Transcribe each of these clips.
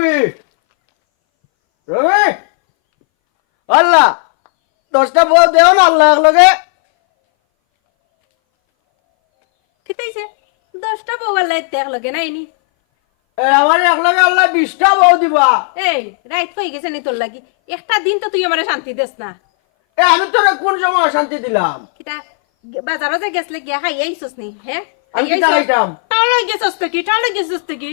রবি রবি আল্লাহ 10টা বউ দেও না আল্লাহ একলগে কিতাইছে 10টা বউ আল্লাহ এক লগে নাইনি আমার একলগে আল্লাহ 20টা বউ দিবা এই রাইত হয়ে গেছে নি তোর লাগি একটা দিন তো তুই আমারে শান্তি দেস না আমি তোরে কোন সময় অশান্তি দিলাম কিতা বাজারে যে গেছলে গিয়া খাই আইছস নি হ্যাঁ আমি কিতা খাইতাম টালে গেছস তো কি টালে গেছস তো কি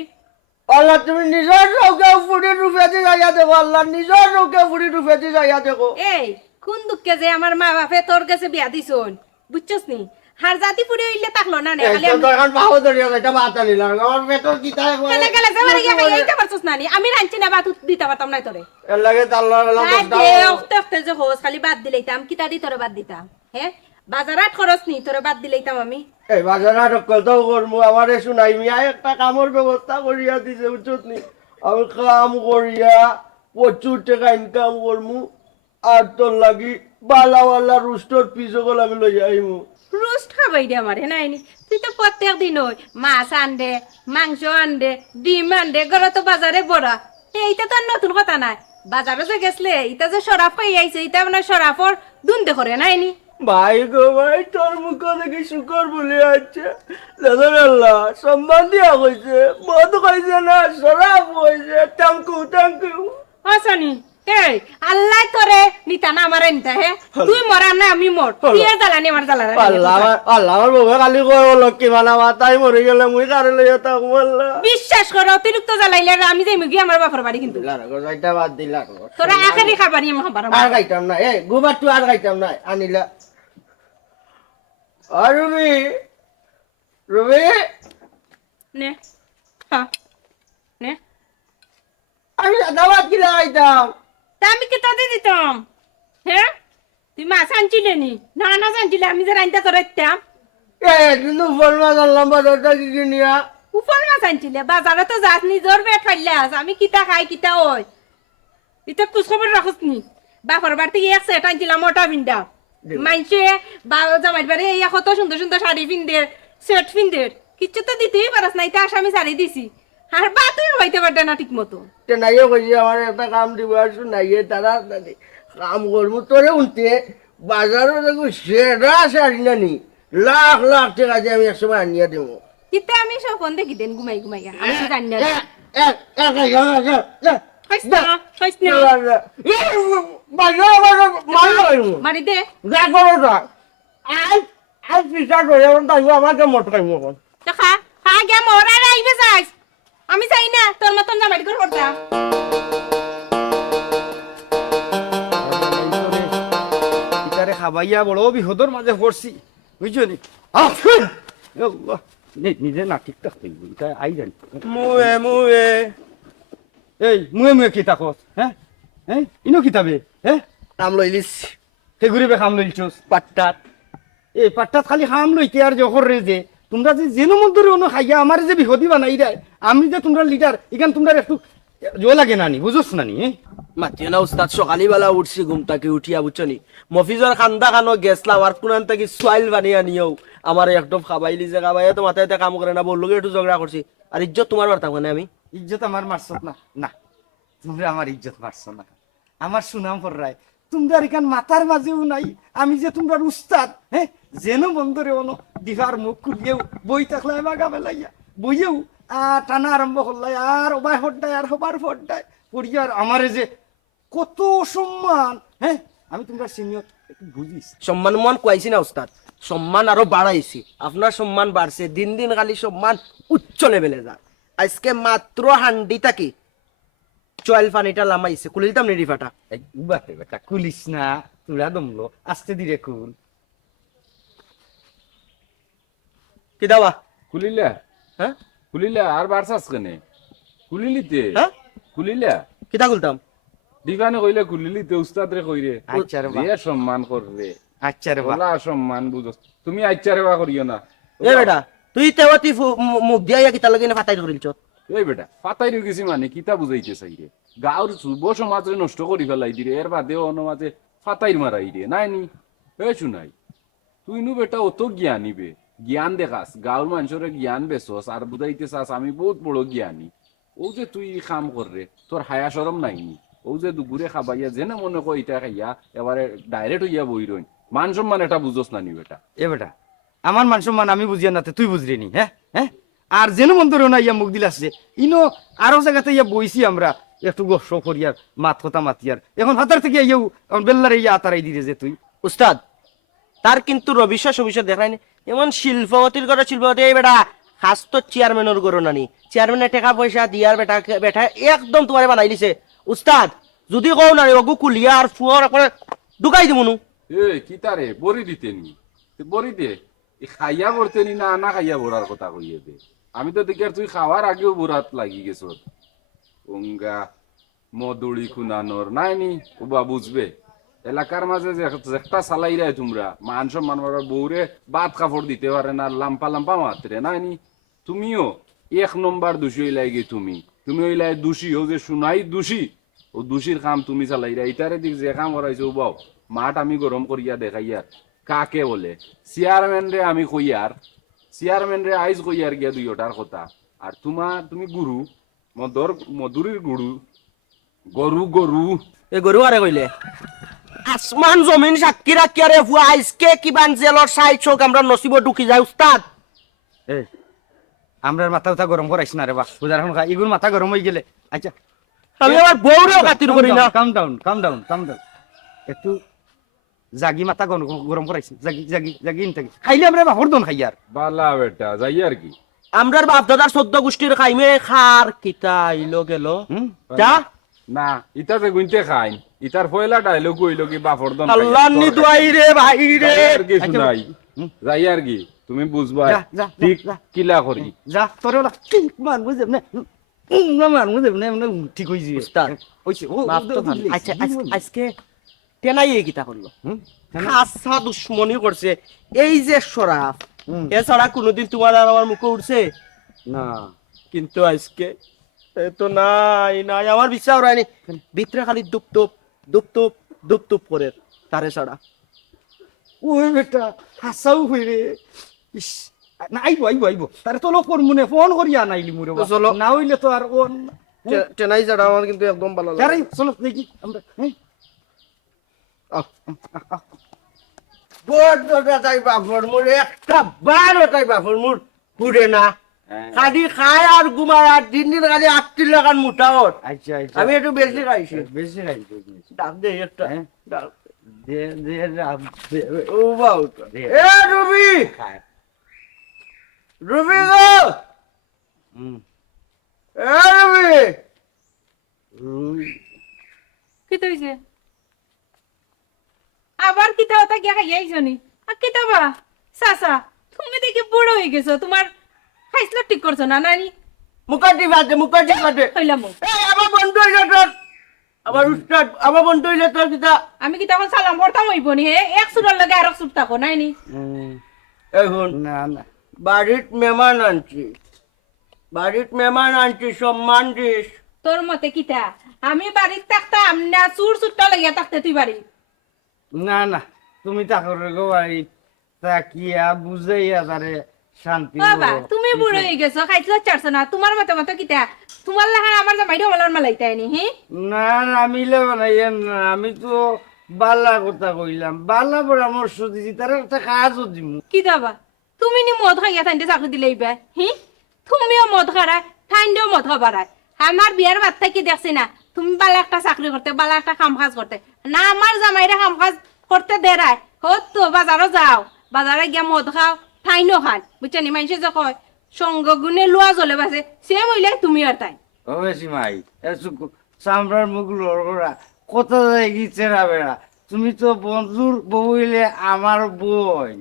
আল্লাহ তুমি নিজের চৌকে ফুটি রুফেতে যাইয়া দেখো আল্লাহ নিজের চৌকে ফুটি রুফেতে যাইয়া দেখো এই কোন দুঃখে যে আমার মা বাপে তোর কাছে বিয়া দিছন বুঝছস নি হার জাতি পুরি হইলে তাকলো না খালি আমি তো এখন পাও ধরিয়া যাইতা বাতা নিলাম আমার পেটর কিতায় গেলে গেলে যাবারে গিয়া খাই আইতা পারছস না নি আমি রাঞ্চি না বাত দিতে পারতাম না তোরে এর লাগে আল্লাহ আল্লাহ দে যে হোস খালি বাদ দিলাইতাম কিতা দি তোরে বাদ দিতাম হ্যাঁ বাজারাত খরচ নি তোরে বাদ দিলাইতাম আমি এই বাজারাত কত করমু আমারে শুনাই মিয়া একটা কামর ব্যবস্থা করিয়া দিছে বুঝছস নি আমি কাম করিয়া প্রচুর টাকা ইনকাম করমু আর তোর লাগি বালা রুস্টর পিছকল আমি লই আইমু রোস্ট খাবাই দে আমার হ্যাঁ নাইনি তুই তো প্রত্যেক দিন ওই মাছ আনদে মাংস আনদে ডিম আনদে ঘরে তো বাজারে বড়া এইটা তো আর নতুন কথা নাই বাজারে যে গেছলে এটা যে সরাফ খাই আইছে এটা মানে সরাফর দুন্দে করে নাইনি ভাই গো ভাই তোর মুখ দেখি শুকর বলে আছে দাদা আল্লাহ সম্মান দিয়া কইছে মদ কইছে না শরাব কইছে থ্যাংক ইউ হাসানি এই আল্লাহ তোরে নিতা না আমারে নিতা হে তুই মরা না আমি মর তুই এর জ্বালানি আমার জ্বালা আল্লাহ আমার বউ খালি কয় লক্ষ্মী বানাবা তাই মরে গেলে মুই কারে লইয়া থাকবো আল্লাহ বিশ্বাস কর অতিরিক্ত জ্বালাইলে আমি যাই মুগি আমার বাপের বাড়ি কিন্তু যাইটা বাদ দিলা তোরা আখেরি খাবারই আমি খাবার আর খাইতাম না এই গোবার তুই আর খাইতাম না আনিলা আর রবি নে হ্যাঁ নে আমি দাবাত কি লাগাইতাম তা আমি কি তাদের দিতাম হ্যাঁ তুই মাছ আনছিলে নি না না আনছিলে আমি যে রাইন্দা তোর ইত্যাম কিন্তু ফল মাছ আনলাম বাজারটা কি কিনিয়া উফল মাছ আনছিলে বাজারে তো যাস নিজর পেট ফাইলাস আমি কিতা খাই কিতা ওই এটা কুছ খবর রাখস নি বাপর বাড়িতে এক সেট আনছিলাম মোটা ভিন্ডা মাইছে বা জামাই বাড়ি এই কত সুন্দর সুন্দর শাড়ি পিনদের সেট পিনদের কিচ্ছু তো দিতেই পারস না এটা আসামি শাড়ি দিছি আর বা তুই হইতে পারবে না ঠিক মতো নাইও কইছি আমার একটা কাম দিব আর নাইয়ে তারা কাম করবো তোরে উনতে বাজারে দেখো সেরা শাড়ি নানি লাখ টাকা দিয়ে আমি একসময় আনিয়া দেবো কিতা আমি সপন দেখি দেন ঘুমাই ঘুমাইয়া আমি তো জানি না মারি দে আমাকে মোট খাইব খা খা গিয়া মোরা আইবে যাইস আমি চাই না তোর মতন জামাই করে পড়তাম খাবাইয়া বড় বিহদর মাঝে পড়ছি বুঝছো নি নিজে না ঠিকঠাক থাকবি এটা আই জানি মুয়ে এই মুয়ে কি তাকস হ্যাঁ হ্যাঁ ইনো কিতাবে হ্যাঁ নাম লইলিস সেগুড়ি খাম লইছস পাট্টাত এই পাট্টাত খালি খাম লইতে আর জহর রে যে তোমরা যে যেন মন্তরে অন্য খাইয়া আমার যে বিহদি বানাই দেয় আমি যে তোমরা লিডার এখান তোমরা একটু জয় লাগে নানি বুঝোস নানি মাতিও না উস্তাদ সকালবেলা উঠছি ঘুম থেকে উঠিয়া বুঝছনি মফিজর খান্দা খানো গেছলাম আর কোন থেকে সোয়াইল বানিয়ে নিও আমার একদম খাবাইলি যে খাবাইয়া তো মাথায় কাম করে না বললো একটু ঝগড়া করছি আর ইজ্জত তোমার বার্তা মানে আমি ইজ্জত আমার মারছ না না তোমরা আমার ইজ্জত মারছ না আমার সুনাম পড়রায় তোমরা এখান মাথার মাঝেও নাই আমি যে তোমরা উস্তাদ হ্যাঁ যেন বন্ধরে অন দিহার মুখ খুলিয়েও বই থাকলে আমার গাবে লাইয়া বইয়েও আর টানা আরম্ভ করলাই আর ওবাই হড্ডায় আর হবার হড্ডায় পড়িয়া আর আমারে যে কত সম্মান হ্যাঁ আমি তোমরা সিনিয়র একটু বুঝিস সম্মান মন কইছি না উস্তাদ সম্মান আরো বাড়াইছি আপনার সম্মান বাড়ছে দিন দিন খালি সম্মান উচ্চ লেভেলে যায় আজকে মাত্র হান্ডি থাকি চয়েল পানিটা লামাইছে কুলিলতাম নি রিফাটা উবাতে বেটা কুলিস না তোরা দমলো আস্তে ধীরে কুল কি দাওয়া কুলিলা হ্যাঁ কুলিলা আর বারসাস কেনে কুলিলিতে হ্যাঁ কুলিলা কিতা কুলতাম দিবানে কইলে কুলিলিতে উস্তাদ রে কইরে আচ্ছা রে রে সম্মান করবে আচ্ছা রে বলা সম্মান বুঝছ তুমি আচ্ছা রে বা করিও না এ বেটা তুই তেওয়াতি মুখ দিয়া কিতা লাগি না ফাটাই করিলছ এই বেটা ফাতাই গেছি মানে কিতা বুঝাইতে চাই রে গাঁর যুব সমাজরে নষ্ট করি ফেলাই দিরে এর বাদে অন্য মাঝে ফাতাইর মারাই রে নাই নি এ শুনাই তুই নু বেটা অত জ্ঞানী বে জ্ঞান দেখাস গাঁর মানুষের জ্ঞান বেসস আর বুঝাইতে চাস আমি বহুত বড় জ্ঞানী ও যে তুই কাম কররে তোর হায়া সরম নাইনি ও যে দুপুরে খাবাইয়া যেন মনে কর ইটা খাইয়া এবারে ডাইরেক্ট হইয়া বই রইন মান সম্মান এটা বুঝোস না নি বেটা এ বেটা আমার মান সম্মান আমি বুঝিয়া নাতে তুই বুঝলি নি হ্যাঁ হ্যাঁ আর যেন মন্তর না ইয়া মুখ দিলাসছে ইনো আরো জায়গাতে ইয়া বইছি আমরা একটু গোস করিয়ার মাত কথা মাতিয়ার এখন হাতার থেকে ইয়েও বেল্লার ইয়া আতারাই দিলে যে তুই উস্তাদ তার কিন্তু রবিশ্বাস অবিশ্বাস দেখায় না এমন শিল্পপতির ঘরে শিল্পপতি এই বেটা খাস তো চেয়ারম্যানের ঘর নানি চেয়ারম্যানের টাকা পয়সা দিয়ার বেটা বেটা একদম তোমারে বানাই দিছে উস্তাদ যদি কও না ওগু কুলিয়া আর ফুয়ার করে ঢুকাই দিমুনু এ কি তারে বড়ি দিতে নি বড়ি দে খাইয়া পড়তে নি না না খাইয়া বড়ার কথা কইয়ে দে আমি তো দেখি আর তুই খাওয়ার আগেও বরাত লাগি গেছ ওঙ্গা মদুড়ি খুনানোর নাই নি ওবা বুঝবে এলাকার মাঝে যে একটা চালাই রায় তোমরা মান সম্মান বউরে বাদ কাপড় দিতে পারে না লাম্পা লাম্পা মাত্রে নাই নি তুমিও 1 নম্বর দোষী হইলাই গে তুমি হইলাই দোষী ও যে শুনাই দোষী ও দোষীর কাম তুমি চালাই রা ইটারে দিক যে কাম করাইছো বাও মাঠ আমি গরম করিয়া দেখাইয়ার কাকে বলে চেয়ারম্যান রে আমি কইয়ার চেয়ারম্যান রে আইজ কইয়ার গিয়া দুইটার কথা আর তুমি গুরু মধুরীর গুরু গরু এ গরু আরে কইলে আসমান জমিন সাক্ষী রাখি আরে ফুয়া আইসকে কিবান জেলর সাইড চোখ আমরা নসিব ঢুকি যায় উস্তাদ এ আমরা মাথা উঠা গরম করাইছ না রে বাস বুঝার এখন ইগুর মাথা গরম হয়ে গেলে আচ্ছা আমি আবার বউরেও খাতির করি না কাম ডাউন একটু জাগি মাথা গরম করাইছি জাগি ইনতাকি খাইলে আমরা বাহর দন খাইয়ার বালা বেটা যাই আর কি আমরার বাপ দাদার 14 গোষ্ঠীর খাইমে খার কিতা আইলো গেল যা না ইটা যে গুনতে খাইন ইটার পয়লা ডায়লগ কইলো কি বাফর দন আল্লাহ নি দুয়াই রে ভাই রে আর কি শুনাই যাই আর কি তুমি বুঝবা ঠিক কিলা করি যা তোরে ওলা ঠিক মান বুঝে না মান বুঝে না ঠিক হইছি উস্তাদ হইছে ও বাপ তো ভালো আচ্ছা আজকে তেনাই এই কিতা করলো খাসা দুশ্মনী করছে এই যে শরাফ এছাড়া কোনোদিন তোমার আর আমার মুখে উঠছে না কিন্তু আজকে তো নাই আমার বিশ্বাস হয়নি ভিতরে খালি দুপ করে তারে ছাড়া ওই বেটা হাসাও হইরে ইস না আইবো তারে তো লোক মনে ফোন করিয়া নাইলি মুরে চলো না হইলে তো আর ও চেনাই ছাড়া আমার কিন্তু একদম ভালো লাগে আরে চলো দেখি আমরা বড় তাই বাপর মোর একটা বারো তাই বাপর মোর ঘুরে না খালি খায় আর ঘুমায় আর দিন খালি 8 লাখান মোটা ওর আচ্ছা আমি একটু বেশি খাইছি ডাক দে একটা ডাক দে ও বাউ এ রুবি রুবি গো এ রুবি কি তো হইছে আবার কিতা ওটা গিয়া খাইয়াইছো নি আর কিতা বা সাসা তুমি দেখি বুড়ো হয়ে গেছো তোমার খাইছিল ঠিক করছো না নানি মুখার্জি বাদে কইলাম এই আমার বন্ধু হইলে তোর আমার উস্তাদ আমার বন্ধু হইলে তোর কিতা আমি কি তখন সালাম করতাম হইব নি হে এক সুরের লাগে আর এক সুর থাকো নাইনি এখন না বাড়িত মেহমান আনছি সম্মান দিস তোর মতে কিতা আমি বাড়িতে থাকতাম না সুর সুরটা লাগিয়া থাকতে তুই বাড়ি না তুমি তা করে গো বাড়ি তা কি বুঝাইয়া তারে শান্তি বাবা তুমি বুড়ো হয়ে গেছো খাইছিল চারছো না তোমার মতে কিতা তোমার লাগে আমার জামাইটা বলার মালাইতাই নি হি না মিলে বানাইয়া না আমি তো বালা কথা কইলাম বালা পরামর্শ দিছি তার একটা কাজও দিমু কি দাবা তুমি নি মদ খাইয়া থাইতে চাকরি দিলেই বে হি তুমিও মদ খারায় ঠান্ডাও মদ খাবারায় আমার বিয়ার বাদ থেকে দেখছি না তুমি বালা একটা চাকরি করতে বালা একটা কাম কাজ করতে না আমার জামাইরা কাম কাজ করতে দেরায় তো বাজারও যাও বাজারে গিয়া মদ খাও ঠাইনও খান বুঝছো নি মানুষে যে কয় সঙ্গ গুণে লোয়া জ্বলে বাসে সে মহিলাই তুমি আর তাই ও বেশি মাই চামড়ার মুখ লড়া কথা যায় গিয়েছে না বেড়া তুমি তো বন্ধুর বউইলে আমার বই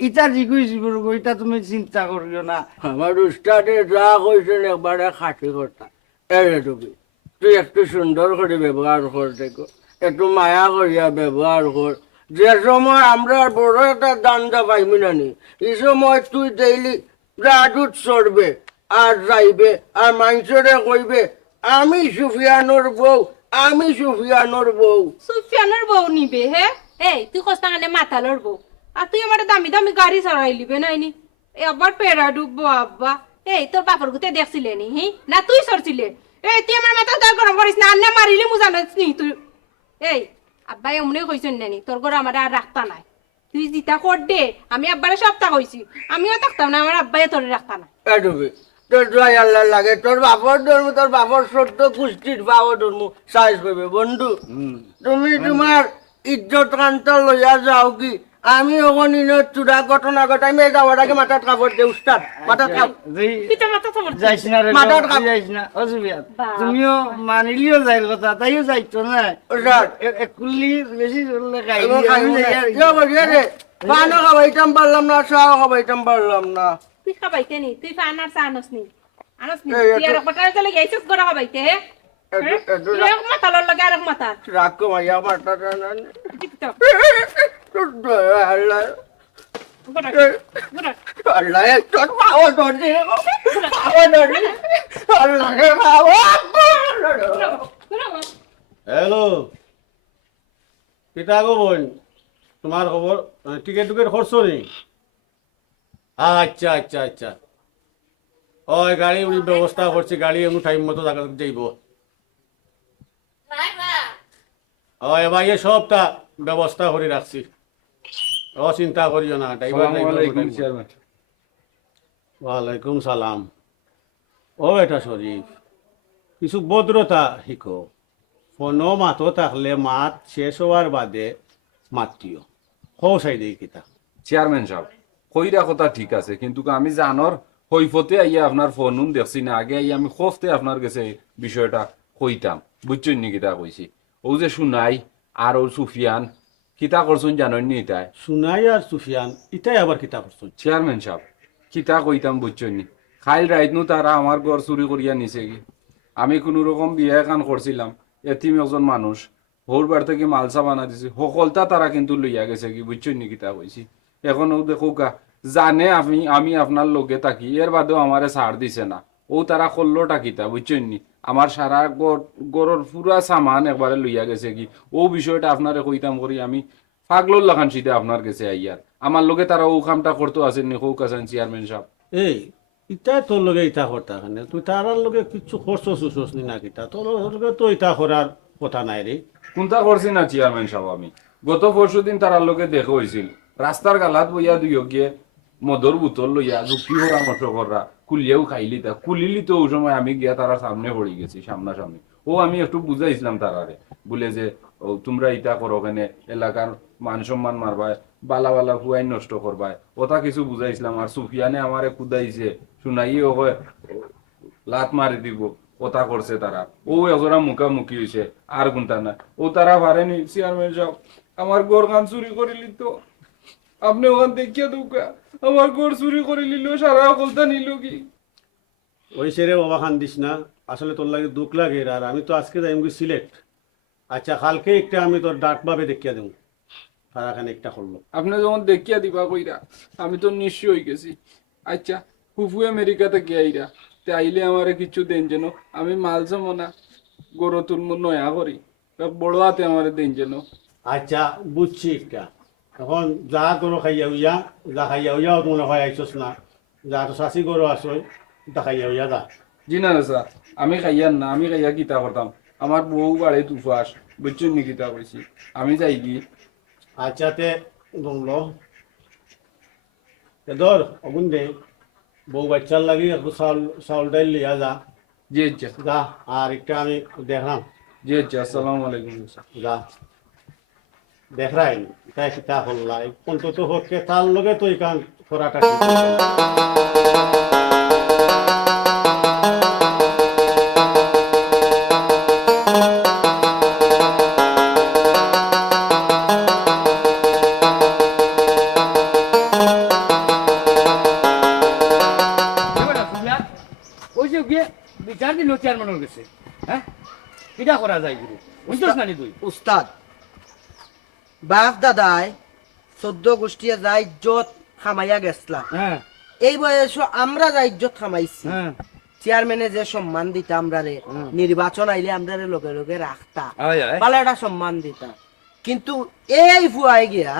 ইটা জিগুইছি বলবো এটা তুমি চিন্তা করিও না আমার উস্তাদে যা কইছেন একবারে খাটি কথা এরে টুকি তুই একটু সুন্দর করে ব্যবহার কর দেখো একটু মায়া করিয়া ব্যবহার কর যে সময় আমরা বড় একটা দান্দা পাইবি না নি এই সময় তুই ডেইলি রাজুত চড়বে আর যাইবে আর মানুষরে কইবে আমি সুফিয়ানোর বউ সুফিয়ানোর বউ নিবে হে এই তুই কষ্ট কানে মাতালোর বউ আর তুই আমার দামি দামি গাড়ি চড়াই লিবে নাইনি এবার পেড়া ডুববো আব্বা এই তোর বাপর গুতে দেখছিলে নি হি না তুই চড়ছিলে এই তুই আমার মাথা দর গরম করিস না, আন্না মারিলে মু জানিস নি তুই। এই আব্বাই এমনি কইছেন নানি তোর ঘর আমার আর রাখতা নাই, তুই যেটা কর দে। আমি আব্বারে সপ্তাহ কইছি, আমিও থাকতাম না, আমার আব্বাই তোর রাখতা না। এটুকু তোর দোয়াই আল্লাহ লাগে, তোর বাপর ধর্ম, তোর বাপর সত্য কুষ্টির বাপর ধর্ম সাইজ করবে বন্ধু। তুমি তোমার ইজ্জত কান্ত লইয়া যাও কি, আমি ওখানে চূড়া ঘটনা ঘটাই মেয়ে যাওয়ার আগে মাথার কাপড় দে উস্তাদ, মাথার কাপড়। পিতা মাথা তো বলছি। যাইস না রে, মাথার কাপ- যাইস না অসুবিধা। বাপ। তুমিও মানিলিও যাইর কথা, তাইও যাইতো না। উস্তাদ, কুল্লি বেশি চললে এবার খাইবো না। ইয়া বলিয়া রে, পানও খাবাইতাম পারলাম না, চাও খাবাইতাম পারলাম না। তুই খাবাইতে নি, তুই ফান আর চা আনস নি, আনস নি। এই, তুই আর কটার চলে গেছিস গড়া খাবাইতে হে? তুই এক মাথা লর লাগে আর এক মাথা। রাগ কমাইয়া মাথাটা না। পিতা, তোর দোয়াই আল্লাহ, গড়া, গড়া। আল্লাহ তোর বাবা ধরছি, বাবা ধরছি, আল্লাহ রে বাবা। হ্যালো, কিতা গো বোন, তোমার খবর? টিকেট টুকেট করছো নি? আচ্ছা আচ্ছা আচ্ছা, ওই গাড়ি উনি ব্যবস্থা করছি, গাড়ি এমন টাইম মতো যাইব। ওই ভাই সবটা ব্যবস্থা করে রাখছি, ও চিন্তা করিও না। ওয়ালাইকুম সালাম। ও এটা শরীফ, কিছু ভদ্রতা শিখো। ফোনও মাতো থাকলে মাত শেষ হওয়ার বাদে মাতিও, হো সাইডে কিতা। চেয়ারম্যান সাহেব কইরা কথা ঠিক আছে, কিন্তু আমি জানোর হইফতে আইয়া আপনার ফোন দেখছি না, আগে আইয়া আমি খোফতে আপনার কাছে বিষয়টা কইতাম, বুঝছেন নি কিতা কইছি। ও যে সুনাই আর ও সুফিয়ান কিতা করছেন জানেন নি? এটাই সুনাই আর সুফিয়ান ইটাই আবার কিতা করছো? চেয়ারম্যান সাহেব কিতা কইতাম বুঝছেন নি, খাইল রাইত নু তারা আমার ঘর চুরি করিয়া নিছে কি। আমি কোনো রকম বিয়ে কান করছিলাম, এতিম একজন মানুষ, হোর বার থেকে মালসা বানা দিছে, সকলটা তারা কিন্তু লইয়া গেছে কি, বুঝছেন নি কিতা কইছি। এখন ও দেখো গা, জানে আমি আপনার লগে থাকি, এর বাদেও আমারে ছাড় দিছে না। ও তারা করলোটা কিতা বুঝছেন নি, আমার সারা গড়ের পুরা সামান একবারে লইয়া গেছে কি। ও বিষয়টা আপনারে কইতাম করি আমি পাগলোর লাগান সিধে আপনার কাছে আইয়ার, আমার লগে তারা ও কামটা করতে আসেন নি, হোক আছেন চেয়ারম্যান সাহেব। এই ইটাই তোর লগে ইটা করতা কেন? তুই তার লগে কিছু খরচ চুষস নি না কিতা? তোর লগে তো ইটা করার কথা নাই রে। কোনটা করছি না চেয়ারম্যান সাহেব, আমি গত পরশু দিন তারার লোকে দেখা হয়েছিল, রাস্তার গালাত বইয়া দুই গিয়ে মদর বোতল লইয়া যুক্তি পরামর্শ করা, কুলিয়াও খাইলি, তা কুলিলি তো ওই সময় আমি গিয়া তারা সামনে পড়ে গেছি, সামনাসামনি। ও আমি একটু বুঝাইছিলাম তারারে, বলে যে ও তোমরা ইটা করো কেনে, এলাকার মান সম্মান মারবায়, বালা বালা হুয়াই নষ্ট করবায়, ওটা কিছু বুঝাইছিলাম। আর সুফিয়ানে আমারে কুদাইছে, শুনাই ও লাত মারি দিব, কথা করছে তারা। ও এজরা মুখামুখি হয়েছে, আর কোনটা না। ও তারা পারেনি চেয়ারম্যান সাহেব, আমার গড় খান চুরি করে লিত, আপনি ওখান দেখিয়া দুকা আমার গড় চুরি করে নিল, সারা কলতা নিল কি। ওই সেরে বাবা খান দিস না, আসলে তোর লাগে দুঃখ লাগে। আর আমি তো আজকে যাইম কি সিলেট। আচ্ছা কালকে একটা আমি তোর ডাকভাবে দেখিয়া দেবো, তারা খানে একটা করলো। আপনি যখন দেখিয়া দিবা কইরা আমি তো নিশ্চয় হয়ে গেছি। আচ্ছা ফুফু আমেরিকা থেকে আইরা, তে আইলে আমারে কিছু দেন যেন, আমি মাল জমনা গরু তুলম নয়া করি, বড় হাতে আমারে দেন যেন। আচ্ছা বুঝছি একটা, এখন যা করো খাইয়া উইয়া, যা খাইয়া উইয়াও মনে হয় আইসস না, যা তো শাশি করো আসই, তা খাইয়া উইয়া যা। জি না স্যার, আমি খাইয়ার না, আমি খাইয়া কিতা করতাম, আমার বউ বাড়ি তুফাস, বুঝছেন নি কিতা কইছি, আমি যাই কি। আচ্ছা তে বললো ধর অগুন দে, বউ বাচ্চার লাগি একটু চাউল চাউল ডাইল লিয়া যা। জি আচ্ছা, যা, আর একটা আমি দেখলাম, জি আচ্ছা, আসসালামু আলাইকুম স্যার। যা দেখরাই তাই কিতা হল্লাই অন্তত হচ্ছে তার লগে তো কান করাটা ঠিক হইছে। ওই যে গিয়ে বিচার দিল চেয়ারম্যানের কাছে, হ্যাঁ কিটা করা যায় গুরু, বুঝছিস না নি তুই? উস্তাদ, বাপ দাদাই 14 গোষ্ঠীয়ে যা ইজ্জত খামাইয়া গেছলা, হ্যাঁ এই বয়স আমরা যা ইজ্জত খামাইছি, হ্যাঁ চেয়ারম্যানে যে সম্মান দিতা আমরা রে, নির্বাচন আইলে আমরা রে লগে লগে রাখতা, আয় আয় ভালো একটা সম্মান দিতা। কিন্তু এই ফুয়াই গিয়া,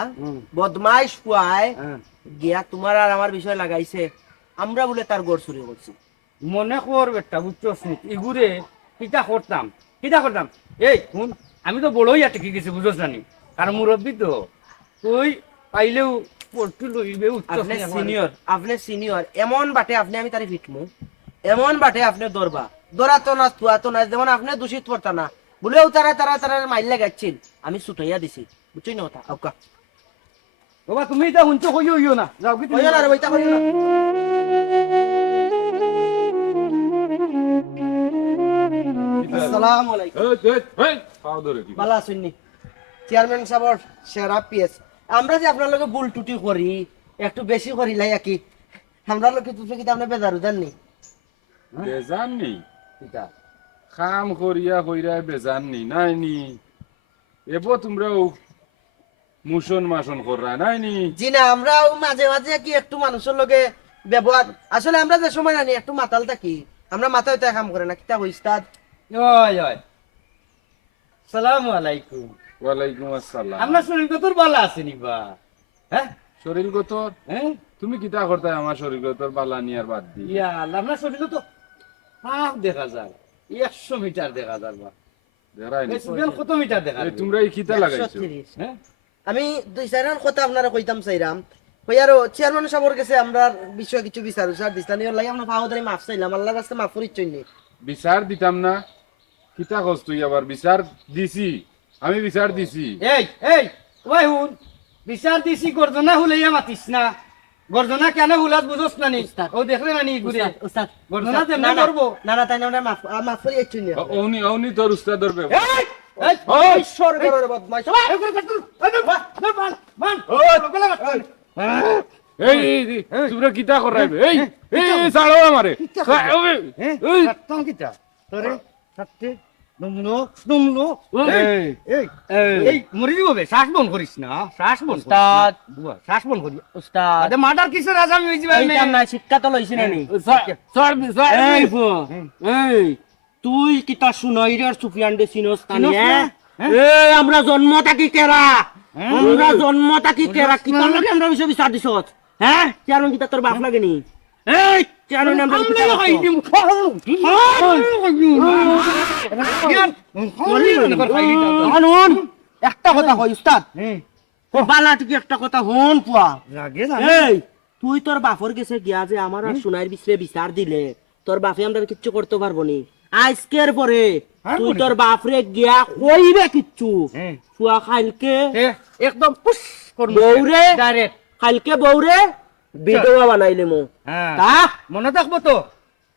বদমাইশ ফুয়াই হ্যাঁ। গিয়া তোমার আর আমার বিষয় লাগাইছে, আমরা বলে তার গড় চুরি করছি। মনে কর বেটা, বুঝছস নি ইগুরে কিতা করতাম এই শুন আমি তো বড়ই আর টিকে গেছি বুঝছ জানি কারণ মুরব্বী তো তুই পাইলেও পড়তু লইবে আপনি সিনিয়র এমন বাটে আপনি আমি তারে ফিটমু এমন বাটে আপনি দরবা দরা তো না তুয়া তো না যেমন আপনি দূষিত করতা না বলেও তারা মাইলে গেছিল আমি ছুটাইয়া দিছি বুঝছই না কথা আউকা বাবা তুমি এটা শুনছো কইও না যাও কি কইও না রে বইতা কইও না আসসালামু আলাইকুম পাও ধরে কি ভালো আছেন নি চেয়ারম্যান সাহেব সেরা পিএস আমরা যে আপনার লগে বুল টুটি করি একটু বেশি করি লাই কি আমরা লোকে তুই কি আপনি বেজার উদার নি বেজান নি কাম করিয়া কইরা বেজান নি নাই নি এব তোমরাও মুশন মাসন কররা নাই নি জি না আমরাও মাঝে মাঝে কি একটু মানুষের লগে ব্যবহার আসলে আমরা যে সময় জানি একটু মাতাল থাকি আমরা মাথায় তো কাম করে না কিতা উস্তাদ ওই সালামু আলাইকুম ওয়ালাইকুম আসসালাম আমরা শরীর কত ভালো আছে নিবা হ্যাঁ শরীর গতর হ্যাঁ তুমি কিতা করতে আমার শরীর গতর বালা নিয়ার বাদ দি ইয়া আল্লাহ আমরা শরীর তো হাফ দেখা যায় 100 মিটার দেখা যায় বা দেখাই নি কত মিটার দেখা এই তোমরা এই কিতা লাগাইছো 130 হ্যাঁ আমি দুই চারজন কথা আপনারা কইতাম চাইরাম কইয়ারো চেয়ারম্যান সাহেবের কাছে আমরা বিষয় কিছু বিচার স্যার দিস্তানি লাগি আমরা ফাওদারি মাফ চাইলাম আল্লাহর কাছে মাফ করিচ্ছই নি বিচার দিতাম না কিতা কস তুই আবার বিচার দিছি আমি বিচার দিছি এই ওই হুন বিচার দিছি গর্জনা হুলাইয়া মাতিস না গর্জনা কেন হুলাত বুঝছ না নি ও দেখলে না নি ঘুরে উস্তাদ গর্জনা যেমন করব না তাই না মাফ করিচ্ছই নি অউনি তোর উস্তাদ ধরবে এই সরকারের বদমাইশ এই তোমরা কিতা করাইবে এই এই ছাড়ো আমারে এই মরি দিব বে শ্বাস বন্ধ করিস না শ্বাস বন্ধ উস্তাদ শ্বাস বন্ধ করি উস্তাদ আরে মার্ডার কিসের আসামি হইছি ভাই এইটা না শিক্ষা তো লইছি না নি এই তুই কিতা সুনাইরের সুফিয়ান দে সিনোস তানি এই আমরা জন্ম থাকি কেরা কিতা লাগে আমরা বিষয় বিচার দিছস হ্যাঁ চেয়ারম্যান কিতা তোর বাপ লাগে নি এই চেয়ারম্যান আমরা হানুন একটা কথা কই উস্তাদ বালা থেকে একটা কথা হন পুয়া এই তুই তোর বাপর গেছে গিয়া যে আমার আর সুনাইর বিছরে বিচার দিলে তোর বাপে আমরা কিচ্ছু করতে পারবো নি আজকের পরে তুই তোর বাপরে গিয়া কইবে কিচ্ছু ফুয়া খাইলকে একদম পুশ বউরে ডাইরেক্ট কালকে বউরে বিধবা বানাইলে মো তা মনে থাকবো তো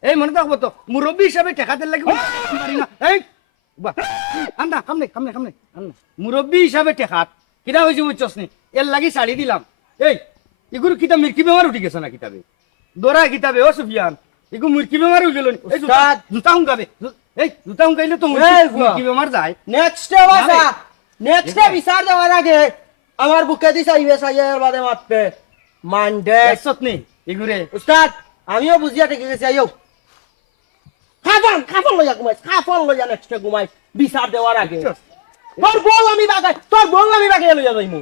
এই মনে থাকবো তো মুরব্বী হিসাবে টেকাতে লাগে এই আন্দা কামনে মুরব্বী হিসাবে টেকাত কিতা হয়েছে বুঝছস নি এর লাগি শাড়ি দিলাম এই এগুলো কিতা মির্কি বেমার উঠি গেছে না কিতাবে দোরা কিতাবে ও সুফিয়ান এগুলো মির্কি বেমার উঠে গেল এই জুতা হুঙ্গাবে এই জুতা হুঙ্গাইলে তো মির্কি বেমার যায় নেক্সট বিচার দেওয়ার আগে আমার বুকে দিস আইবে সাইয়ার বাদে মারতে মানডে সত নেই এগুরে উস্তাদ আমিও বুঝিয়া ঠিক গেছি আইও খাফল লইয়া নেক্সট ঘুমাই বিচার দেওয়ার আগে তোর বউ আমি বাগাই লইয়া যাইমু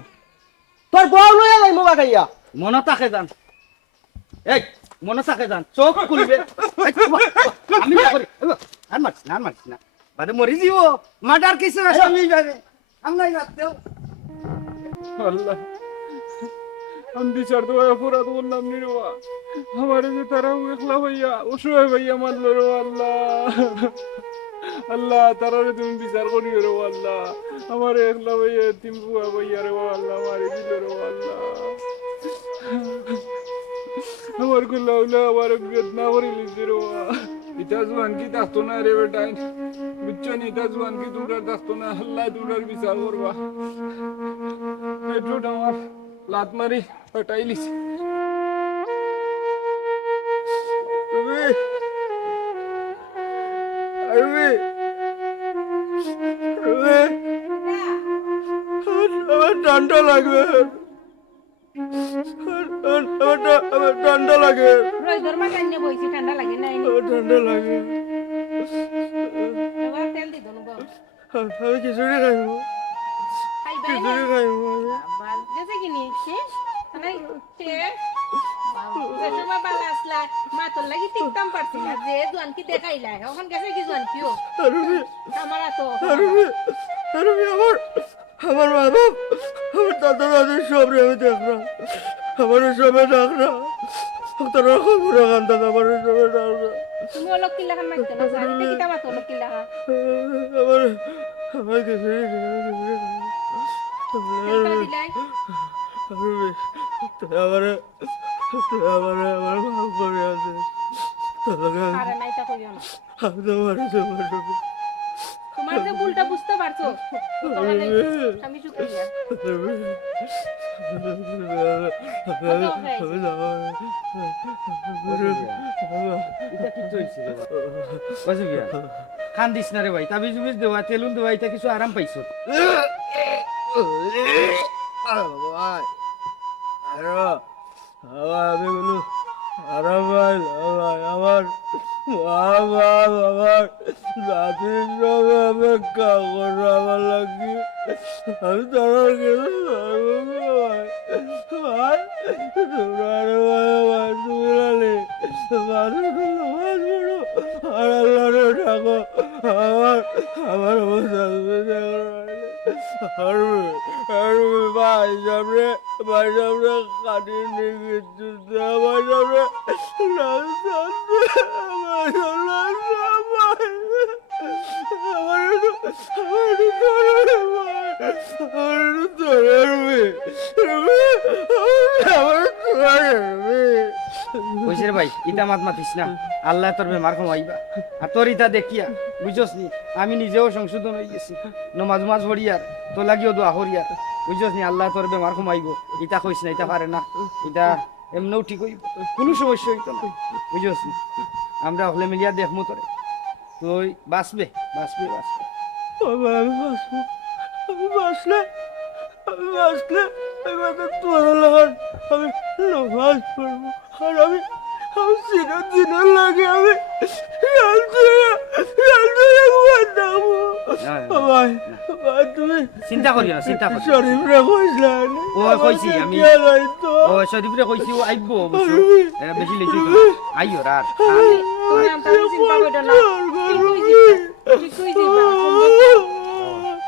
বাগাইয়া মনে থাকে যান এই মনে থাকে যান চোখ খুলবে আমি আর মারছি না বাদে মরি যাবো মার্ডার কিছু আসামি যাবে আমরা রাখতেও আল্লাহ আমি বিচার দেওয়া অপরাধ করলাম নি রে বাবা। আমারে যে তারা একলা ভাইয়া অসহায় ভাইয়া মানলো রে আল্লাহ আল্লাহ তারারে তুমি বিচার করিও রে আল্লাহ আমারে একলা ভাইয়া তিন বুয়া ভাইয়া রে আল্লাহ মারে দিল রে আল্লাহ আমার গুলা উলা আমার বেদনা করে লিখছে রে ইতা জুয়ান কি থাকতো না রে বেটা বুঝছো নি ইতা জুয়ান কি তোমরা থাকতো না আল্লাহ তোমরা বিচার করবা পেট্রোল আমার লাত মারি হটাইলিস আমার ঠান্ডা লাগবে ঠান্ডা লাগে রোজগার মা কান্নে বইছি ঠান্ডা লাগে নাই ঠান্ডা লাগে এবার তেল দি দনু গো আমি খিচুড়ি খাইব খাইবা খিচুড়ি খাইব বাল দেছে কি নি শেষ নাই শেষ যে সময় বালা আসলা মা তোর লাগি টিকতাম পারছি না যে জোয়ান কি দেখাইলাই এখন গেছে কি জোয়ান কিও রুবি আমার তো রুবি রুবি আমার মা বাপ আমার দাদা দাদির সব রে আমি দেখলাম আমার সবে ডাকরা তোরা খবর রাখান দাদা আমার সবে ডাকরা তুমি ওলক কি লাগান মাইতে না জানি কি তামা তো ওলক কি লাগা আমার আমার কাছে কেনটা দিলাই রুবি আমার মাফ করে আছে আরে নাই তা কইও না আমি তো মারি রুবি তোমার যে ভুলটা বুঝতে পারছো তোমার লাগি আমি শুকরিয়া এটা কি চলছে রে বাজু বিয়া কান্দিস না রে ভাই তাবিজ জুবিজ দেওয়া তেলুন দেওয়া এটা কিছু আরাম পাইছো আমি বলু আরাম ভাই আমার আমার জাতির সব অপেক্ষা করে আমার লাগি আমি তার আমার ভাই সামনে কাটিয়ে নিয়ে গেছে ভাই কইছে রে ভাই ইটা মাত মাতিস না আল্লাহ তোর বেমার কমাইবা আর তোর ইটা দেখিয়া বুঝছস নি আমি নিজেও সংশোধন হয়ে গেছি নমাজ মাজ হরিয়ার তো লাগিও দোয়া হরিয়ার বুঝছস নি আল্লাহ তোর বেমার কমাইব ইটা কইস না ইটা পারে না ইটা এমনও ঠিক হইব কোনো সমস্যা হইতো না বুঝছস নি আমরা হলে মিলিয়া দেখমু তোরে তুই বাঁচবে বাঁচবে বাঁচবে আমি বাঁচলে আমি নামাজ পড়বো আর আমি চিরদিনের লাগে আমি তুমি চিন্তা করিও না চিন্তা করিও শরীফরে কইসলা ও কইছি আমি ও শরীফরে কইছি ও আইব অবশ্য এরা বেশি লেছি তো আইও রাত তুমি আমতা চিন্তা কইরা না কি কইছি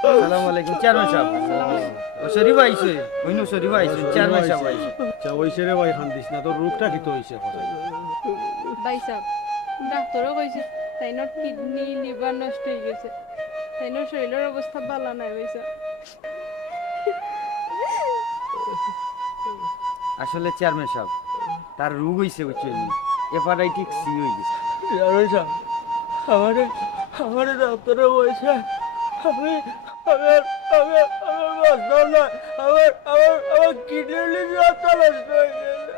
আসসালামু আলাইকুম চেয়ারম্যান সাহেব ও শরীফ আইছে ওইনো শরীফ আইছে চেয়ারম্যান সাহেব আইছে আচ্ছা ওইসে রে ভাই কান্দিস না তোর রোগটা কি তো হইছে কথা ভাই সাহেব ডাক্তারও কইছে তাইনোর কিডনি লিভার নষ্ট হয়ে গেছে তাইনোর শরীরের অবস্থা ভালো নাই ভাই সাহেব আসলে চেয়ারম্যান সাহেব তার রোগ হইছে বুঝছেন হেপাটাইটিস সি হয়ে গেছে আমারে ডাক্তারে বলছে আমি আমার আমার আমার বাঁচলাম না আমার কিডনি লিভার নষ্ট হয়ে গেছে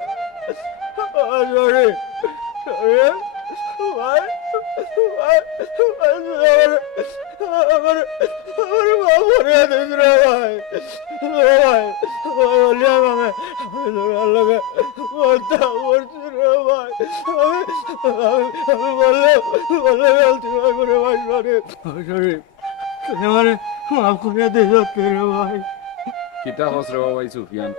আমার মা মরে দিস রে ভাই ভাই আমি বললে ভাই মাফ করে দিস রে ভাই কিতা হস রে ভাই সুফিয়ান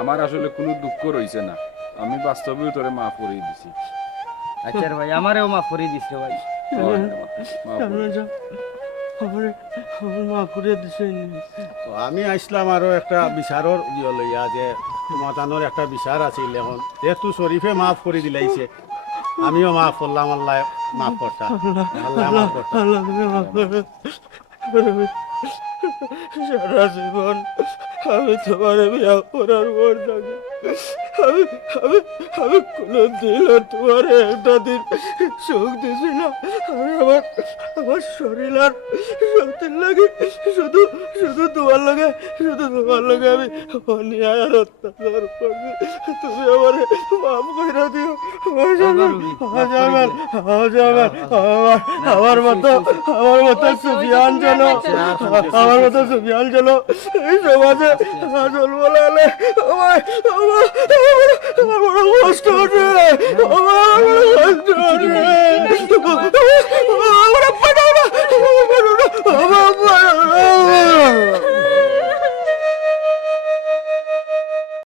আমার আসলে কোনো দুঃখ রইছে না আমি বাস্তবেও তোরে মাফ করে দিছি আচ্ছা রে ভাই আমারেও মাফ করে দিস রে ভাই মাফ করে দিছে তো আমি আইসলাম আরো একটা বিচারর ইয়ে লইয়া যে সমাধানের একটা বিচার আছিল এখন যেহেতু শরীফে মাফ করে দিলাইছে আমিও মাফ করলাম আল্লাহ মাফ করতা আল্লাহ মাফ করতা সারা জীবন আমি তোমার বিয়া করার পর থাকি আমি আমি আমি কোনোদিন তোমার একটা দিন সুখ দিছি না আমার শরীর আর শক্তির লাগে শুধু তোমার লাগে আমি অন্যায় আর অত্যাচার করছি তুমি আমার মাফ করে দিও আমার মতো সুফিয়ান যেন এই সমাজে চলবো না আমার বড় কষ্ট হচ্ছে আমার কষ্ট হচ্ছে